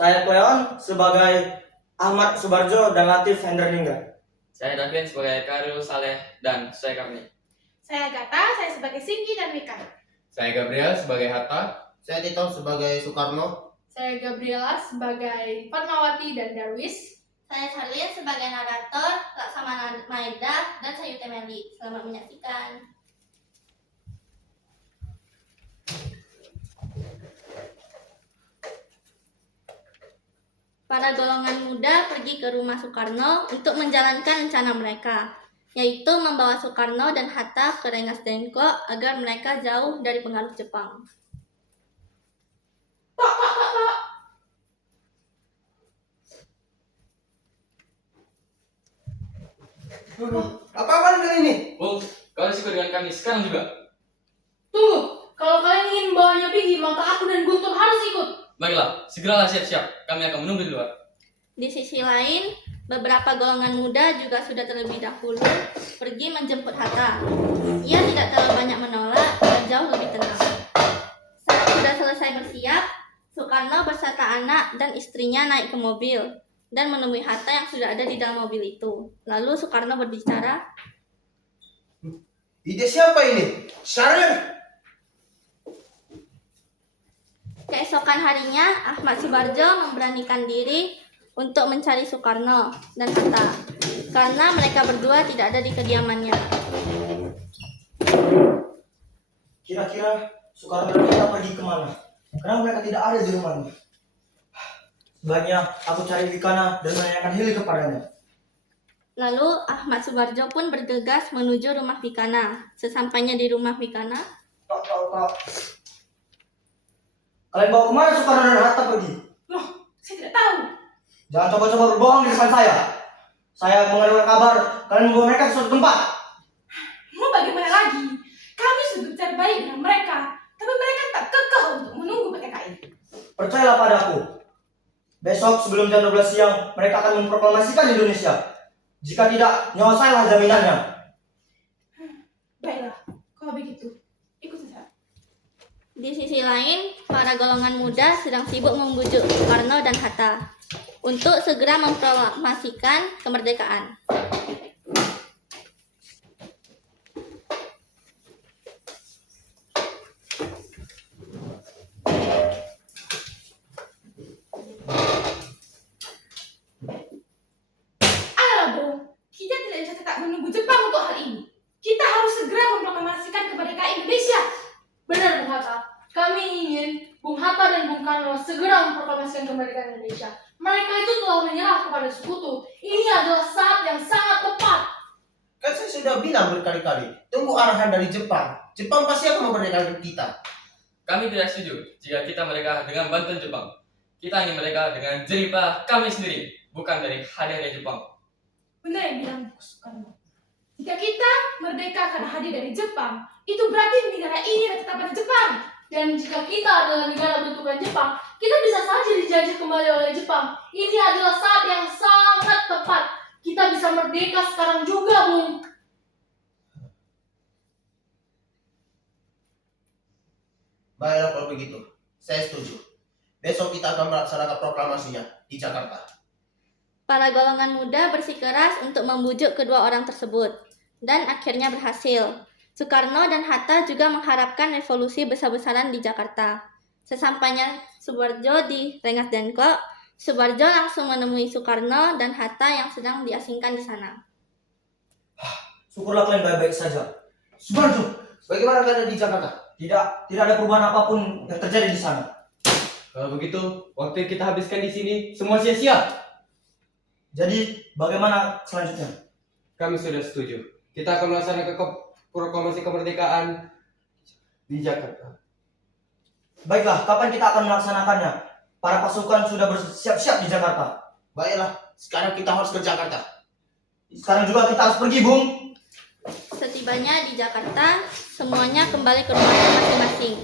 Saya Cleon sebagai Ahmad Subarjo dan Latif Henderningga. Saya Davin sebagai Karul Saleh dan saya Kamil. Saya Gata, saya sebagai Singgi dan Wika. Saya Gabriel sebagai Hatta. Saya Tito sebagai Soekarno. Saya Gabriela sebagai Fatmawati dan Darwis. Saya Charlene sebagai narator, Laksamana Maeda, dan saya Yutemeli. Selamat menyaksikan. Para golongan muda pergi ke rumah Soekarno untuk menjalankan rencana mereka, yaitu membawa Soekarno dan Hatta ke Rengas Dengklok agar mereka jauh dari pengaruh Jepang. Apa-apaan kali ini? Bung, kau harus ikut dengan kami sekarang juga. Tunggu, kalau kalian ingin membawanya pergi, maka aku dan Guntur harus ikut. Baiklah, segeralah siap-siap. Kami akan menunggu di luar. Di sisi lain, beberapa golongan muda juga sudah terlebih dahulu pergi menjemput Hatta. Ia tidak terlalu banyak menolak dan jauh lebih tenang. Saat sudah selesai bersiap, Soekarno beserta anak dan istrinya naik ke mobil dan menemui Hatta yang sudah ada di dalam mobil itu. Lalu Soekarno berbicara, Ide siapa ini? Sharon? keesokan harinya Ahmad Subarjo memberanikan diri untuk mencari Soekarno dan Hatta karena mereka berdua tidak ada di kediamannya. Kira-kira Soekarno dan Hatta pergi kemana? Karena mereka tidak ada di rumahnya. Sebaiknya aku cari Wikana dan menanyakan Hili kepadanya. Lalu Ahmad Subarjo pun bergegas menuju rumah Wikana. Sesampainya di rumah Wikana, Tok. Kalian bawa kemana Soekarno dan Hatta pergi? Loh, saya tidak tahu. Jangan coba-coba berbohong di depan saya. Saya mendengar kabar kalian membawa mereka ke suatu tempat. Mau bagaimana lagi? Kami sudah bicara baik dengan mereka, tapi mereka tak kekeh untuk menunggu PTKI. Percayalah padaku. Besok sebelum jam 12 siang mereka akan memproklamasikan Indonesia. Jika tidak, nyawa saya lah jaminannya. Baiklah, kalau begitu, ikut saja. di sisi lain, para golongan muda sedang sibuk membujuk Soekarno dan Hatta untuk segera memproklamasikan kemerdekaan. Ayolah, Bung. Kita tidak bisa tetap menunggu Jepang untuk hal ini. Kita harus segera memproklamasikan kemerdekaan Indonesia. Benar, Bung Hatta. Kami ingin Bung Hatta dan Bung Karno segera memproklamasikan kemerdekaan Indonesia. Mereka itu telah menyerah kepada sekutu. Ini adalah saat yang sangat tepat. Kan saya sudah bilang berkali-kali, tunggu arahan dari Jepang. Jepang pasti akan memerdekakan kita. Kami tidak setuju jika kita mereka dengan bantuan Jepang. Kita ingin mereka dengan jeripah kami sendiri, bukan dari hadirnya Jepang. Benar yang bilang Soekarno. Jika kita merdeka karena hadir dari Jepang, itu berarti negara ini adalah tetapan Jepang. Dan jika kita adalah negara bentukan Jepang, kita bisa saja dijajah kembali oleh Jepang. Ini adalah saat yang sangat tepat. Kita bisa merdeka sekarang juga, Bung. Baiklah kalau begitu, saya setuju. Besok kita akan melaksanakan proklamasinya di Jakarta. Para golongan muda bersikeras untuk membujuk kedua orang tersebut, dan akhirnya berhasil. Soekarno dan Hatta juga mengharapkan revolusi besar-besaran di Jakarta. Sesampainya Subarjo di Rengas Dengklok, Subarjo langsung menemui Soekarno dan Hatta yang sedang diasingkan di sana. Syukurlah kalian baik-baik saja. Subarjo, bagaimana keadaan di Jakarta? Tidak ada perubahan apapun yang terjadi di sana. Kalau begitu, waktu yang kita habiskan di sini semua sia-sia. Jadi, bagaimana selanjutnya? Kami sudah setuju. Kita akan melaksanakan proklamasi kemerdekaan di Jakarta. Baiklah, kapan kita akan melaksanakannya? Para pasukan sudah bersiap-siap di Jakarta. Baiklah, sekarang kita harus ke Jakarta. Sekarang juga kita harus pergi, Bung. Setibanya di Jakarta, semuanya kembali ke rumahnya masing-masing.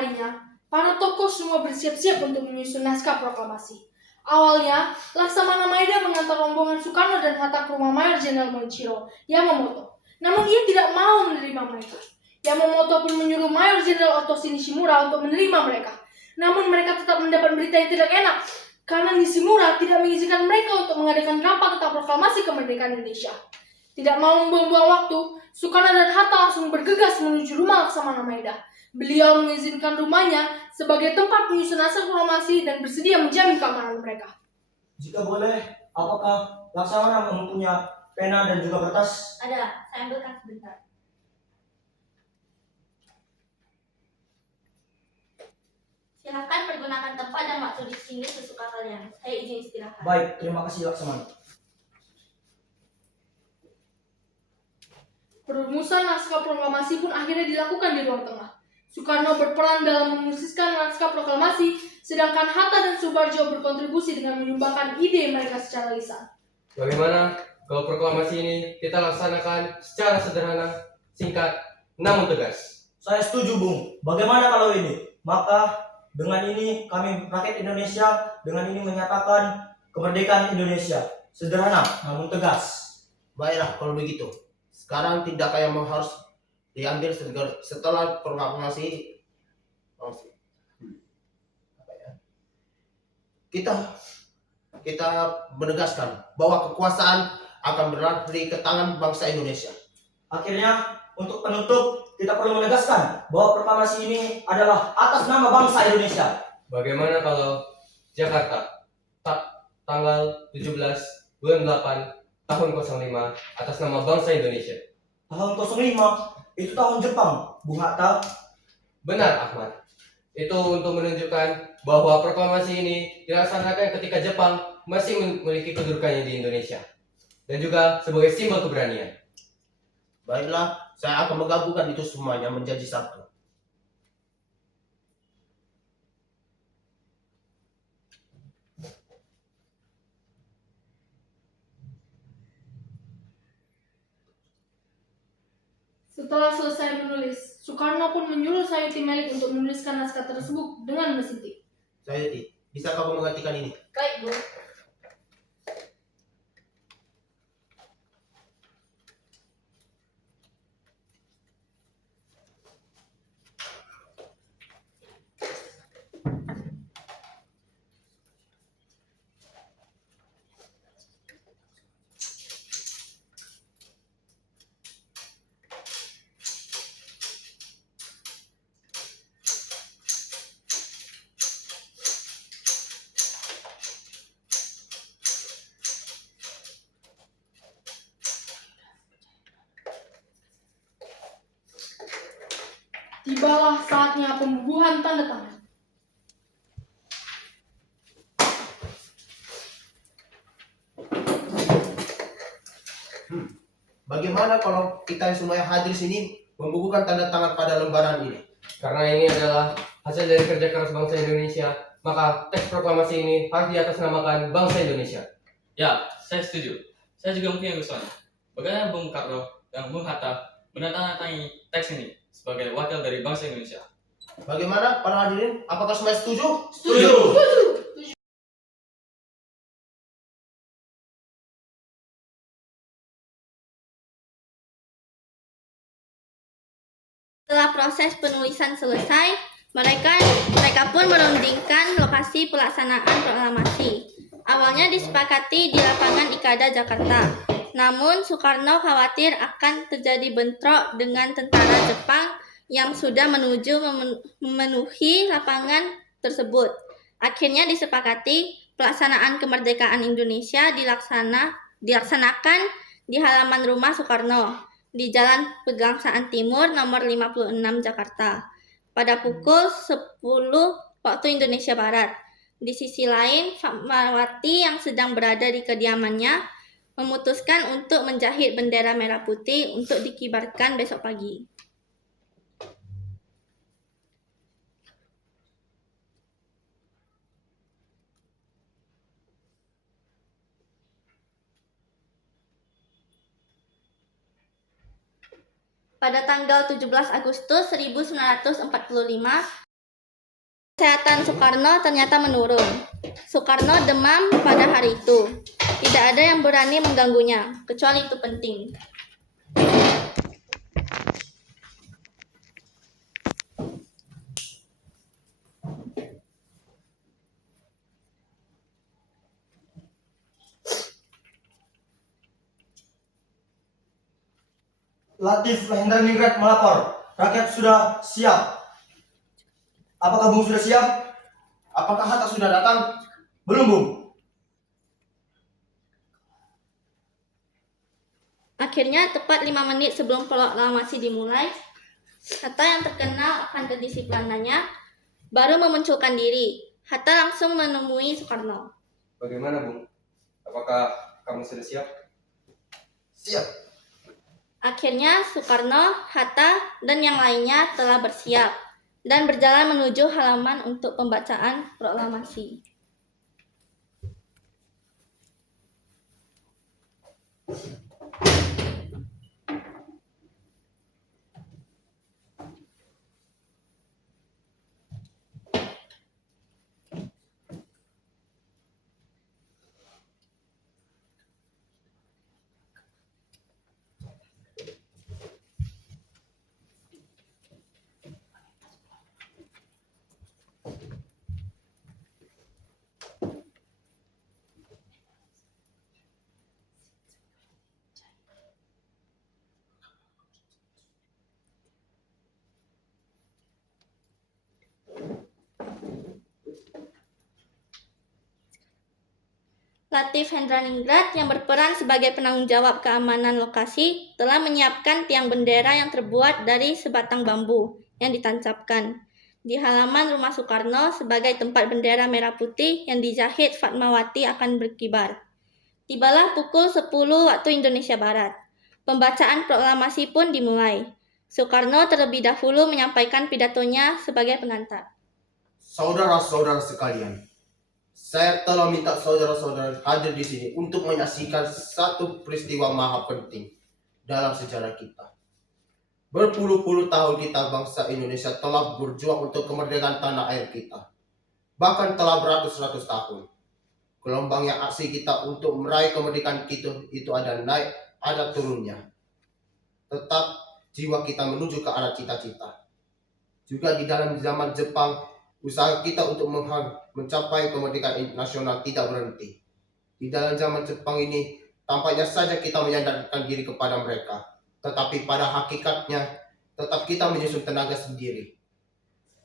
harinya, para tokoh semua bersiap-siap untuk menyusun naskah proklamasi. Awalnya, Laksamana Maeda mengantar rombongan Soekarno dan Hatta ke rumah Mayor Jenderal Moichiro Yamamoto. Namun ia tidak mau menerima mereka. Yamamoto pun menyuruh Mayor Jenderal Otoshi Nishimura untuk menerima mereka. Namun mereka tetap mendapat berita yang tidak enak, karena Nishimura tidak mengizinkan mereka untuk mengadakan rapat tentang proklamasi kemerdekaan Indonesia. Tidak mau membuang-buang waktu, Soekarno dan Hatta langsung bergegas menuju rumah Laksamana Maeda. Beliau mengizinkan rumahnya sebagai tempat penyusunan naskah proklamasi dan bersedia menjamin keamanan mereka. Jika boleh, apakah Laksamana mempunyai pena dan juga kertas? Ada, saya ambilkan sebentar. Silakan pergunakan tempat dan waktu di sini sesuka kalian. Saya izin istirahat. Baik, terima kasih Laksamana. Perumusan naskah proklamasi pun akhirnya dilakukan di ruang tengah. Soekarno berperan dalam menuliskan naskah proklamasi, sedangkan Hatta dan Subarjo berkontribusi dengan menyumbangkan ide mereka secara lisan. Bagaimana kalau proklamasi ini kita laksanakan secara sederhana, singkat, namun tegas? Saya setuju, Bung. Bagaimana kalau ini? Maka dengan ini kami rakyat Indonesia dengan ini menyatakan kemerdekaan Indonesia. Sederhana namun tegas. Baiklah kalau begitu. Sekarang tindakan yang harus diambil setelah proklamasi. Kita menegaskan bahwa kekuasaan akan beralih ke tangan bangsa Indonesia. Akhirnya, untuk penutup, kita perlu menegaskan bahwa proklamasi ini adalah atas nama bangsa Indonesia. Bagaimana kalau Jakarta, tanggal 17 bulan 8 tahun 05 atas nama bangsa Indonesia? Tahun 05, itu tahun Jepang, Bung Hatta. Benar, Ahmad. Itu untuk menunjukkan bahwa proklamasi ini dilaksanakan ketika Jepang masih memiliki kedudukannya di Indonesia. Dan juga sebagai simbol keberanian. Baiklah, saya akan menggabungkan itu semuanya menjadi satu. Setelah selesai menulis, Soekarno pun menyuruh Sayuti Melik untuk menuliskan naskah tersebut dengan mesin tik. Sayuti, bisa kamu mengertikan ini? Baik, Bu. Tibalah saatnya pembubuhan tanda tangan. Bagaimana kalau kita semua yang hadir sini membubuhkan tanda tangan pada lembaran ini? Karena ini adalah hasil dari kerja keras bangsa Indonesia, maka teks proklamasi ini harus diatasnamakan bangsa Indonesia. Ya, saya setuju. Saya juga mungkin usulan. Bagaimana Bung Karno dan Bung Hatta menandatangani teks ini sebagai wakil dari bangsa Indonesia? Bagaimana para hadirin? Apakah semua setuju? Setuju. Setelah proses penulisan selesai, mereka pun merundingkan lokasi pelaksanaan proklamasi. Awalnya disepakati di lapangan Ikada, Jakarta. Namun Soekarno khawatir akan terjadi bentrok dengan tentara Jepang yang sudah memenuhi lapangan tersebut. Akhirnya disepakati pelaksanaan kemerdekaan Indonesia dilaksanakan di halaman rumah Soekarno di Jalan Pegangsaan Timur nomor 56 Jakarta pada pukul 10 waktu Indonesia Barat. Di sisi lain, Fatmawati yang sedang berada di kediamannya memutuskan untuk menjahit bendera merah putih untuk dikibarkan besok pagi. Pada tanggal 17 Agustus 1945, Kesehatan Soekarno ternyata menurun. Soekarno demam pada hari itu. Tidak ada yang berani mengganggunya, kecuali itu penting. Latif Hendraningrat melapor. Rakyat sudah siap. Apakah Bung sudah siap? Apakah Hatta sudah datang? Belum, Bung. Akhirnya, tepat 5 menit sebelum proklamasi dimulai, Hatta yang terkenal akan kedisiplinannya baru memunculkan diri. Hatta langsung menemui Soekarno. Bagaimana, Bung? Apakah kamu sudah siap? Siap. Akhirnya, Soekarno, Hatta, dan yang lainnya telah bersiap dan berjalan menuju halaman untuk pembacaan proklamasi. Latif Hendraningrat yang berperan sebagai penanggung jawab keamanan lokasi telah menyiapkan tiang bendera yang terbuat dari sebatang bambu yang ditancapkan di halaman rumah Soekarno sebagai tempat bendera merah putih yang dijahit Fatmawati akan berkibar. Tibalah pukul 10 waktu Indonesia Barat. Pembacaan proklamasi pun dimulai. Soekarno terlebih dahulu menyampaikan pidatonya sebagai pengantar. Saudara-saudara sekalian, saya telah minta saudara-saudara hadir di sini untuk menyaksikan satu peristiwa maha penting dalam sejarah kita. Berpuluh-puluh tahun kita bangsa Indonesia telah berjuang untuk kemerdekaan tanah air kita. Bahkan telah beratus-ratus tahun. Gelombangnya aksi kita untuk meraih kemerdekaan kita itu ada naik, ada turunnya. Tetap jiwa kita menuju ke arah cita-cita. Juga di dalam zaman Jepang, usaha kita untuk mencapai kemerdekaan nasional tidak berhenti. Di dalam zaman Jepang ini, tampaknya saja kita menyandarkan diri kepada mereka. Tetapi pada hakikatnya, tetap kita menyusun tenaga sendiri.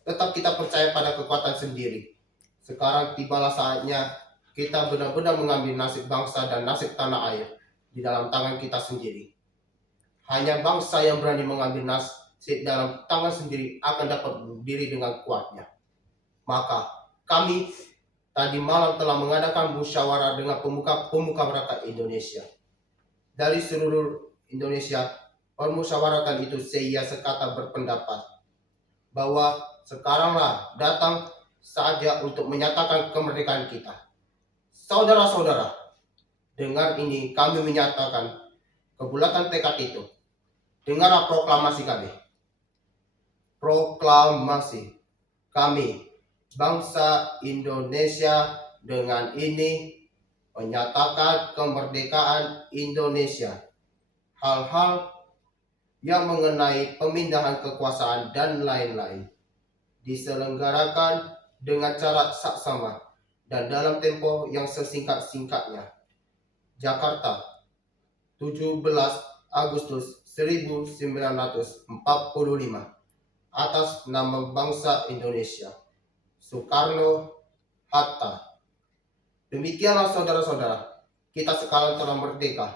Tetap kita percaya pada kekuatan sendiri. Sekarang tibalah saatnya kita benar-benar mengambil nasib bangsa dan nasib tanah air di dalam tangan kita sendiri. Hanya bangsa yang berani mengambil nasib dalam tangan sendiri akan dapat berdiri dengan kuatnya. Maka kami tadi malam telah mengadakan musyawarah dengan pemuka rakyat Indonesia. Dari seluruh Indonesia, permusyawaratan itu saya sekata berpendapat bahwa sekaranglah datang saja untuk menyatakan kemerdekaan kita. Saudara-saudara, dengar ini kami menyatakan kebulatan tekad itu. Dengarlah proklamasi kami. Proklamasi kami, bangsa Indonesia, dengan ini menyatakan kemerdekaan Indonesia. Hal-hal yang mengenai pemindahan kekuasaan dan lain-lain diselenggarakan dengan cara saksama dan dalam tempo yang sesingkat-singkatnya. Jakarta, 17 Agustus 1945. Atas nama bangsa Indonesia. Soekarno, Hatta. Demikianlah saudara-saudara, kita sekarang telah merdeka.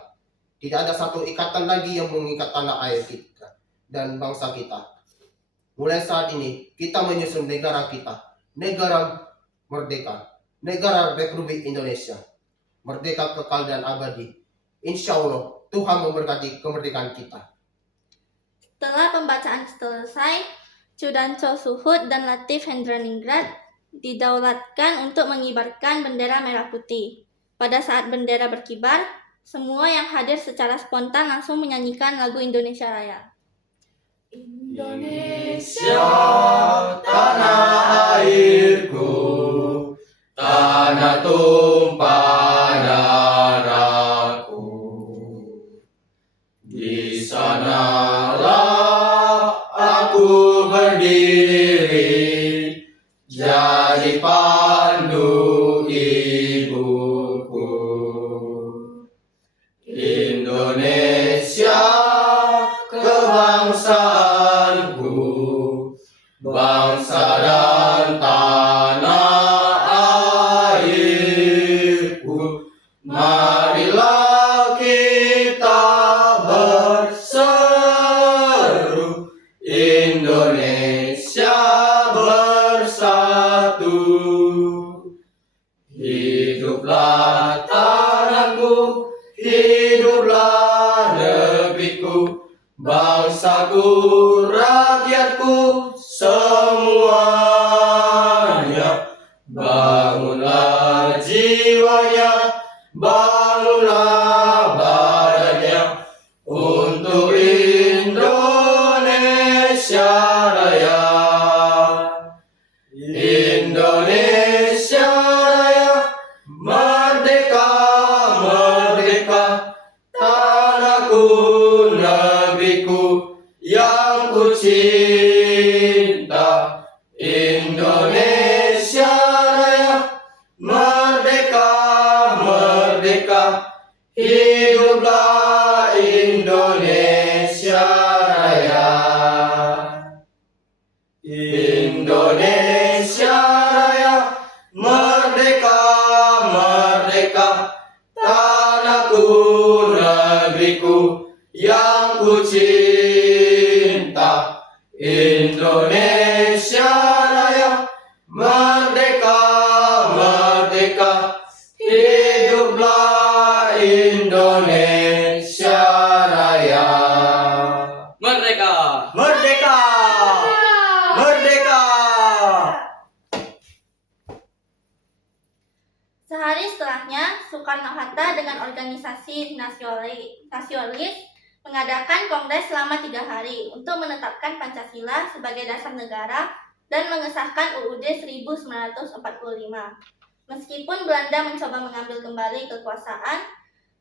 Tidak ada satu ikatan lagi yang mengikat tanah air kita dan bangsa kita. Mulai saat ini, kita menyusun negara kita. Negara merdeka. Negara Republik Indonesia. Merdeka kekal dan abadi. Insya Allah, Tuhan memberkati kemerdekaan kita. Setelah pembacaan selesai, Tjudanco Suhut dan Latif Hendraningrat didaulatkan untuk mengibarkan bendera merah putih. Pada saat bendera berkibar, semua yang hadir secara spontan langsung menyanyikan lagu Indonesia Raya. Indonesia. tanah airku, tanah tumpah darahku. Di sanalah aku berdiri, jadi pandu ibuku. Indonesia kebangsaanku, bangsa dan tanah airku. Marilah kita berseru, Indonesia bersatu. Hiduplah tanahku, hiduplah negeriku, bangsaku, rakyatku, semuanya. Bangunlah jiwanya, bangunlah badannya, untuk Indonesia Raya. Indonesia Raya, merdeka, merdeka, tanahku, negeriku yang ku cinta. Indonesia Raya, merdeka, merdeka, hiduplah Indonesia Raya. Indonesia Raya, merdeka, merdeka, tanahku, negeriku yang ku cinta. Indonesia Raya, merdeka, merdeka, hiduplah Indonesia Raya. Merdeka! Merdeka! Merdeka! Sehari setelahnya, Soekarno-Hatta dengan organisasi nasionalis mengadakan kongres selama 3 hari untuk menetapkan Pancasila sebagai dasar negara dan mengesahkan UUD 1945. Meskipun Belanda mencoba mengambil kembali kekuasaan,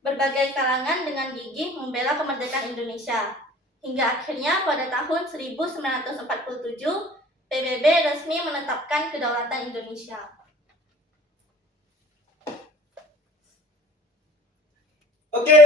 berbagai kalangan dengan gigih membela kemerdekaan Indonesia. Hingga akhirnya pada tahun 1947, PBB resmi menetapkan kedaulatan Indonesia. Oke,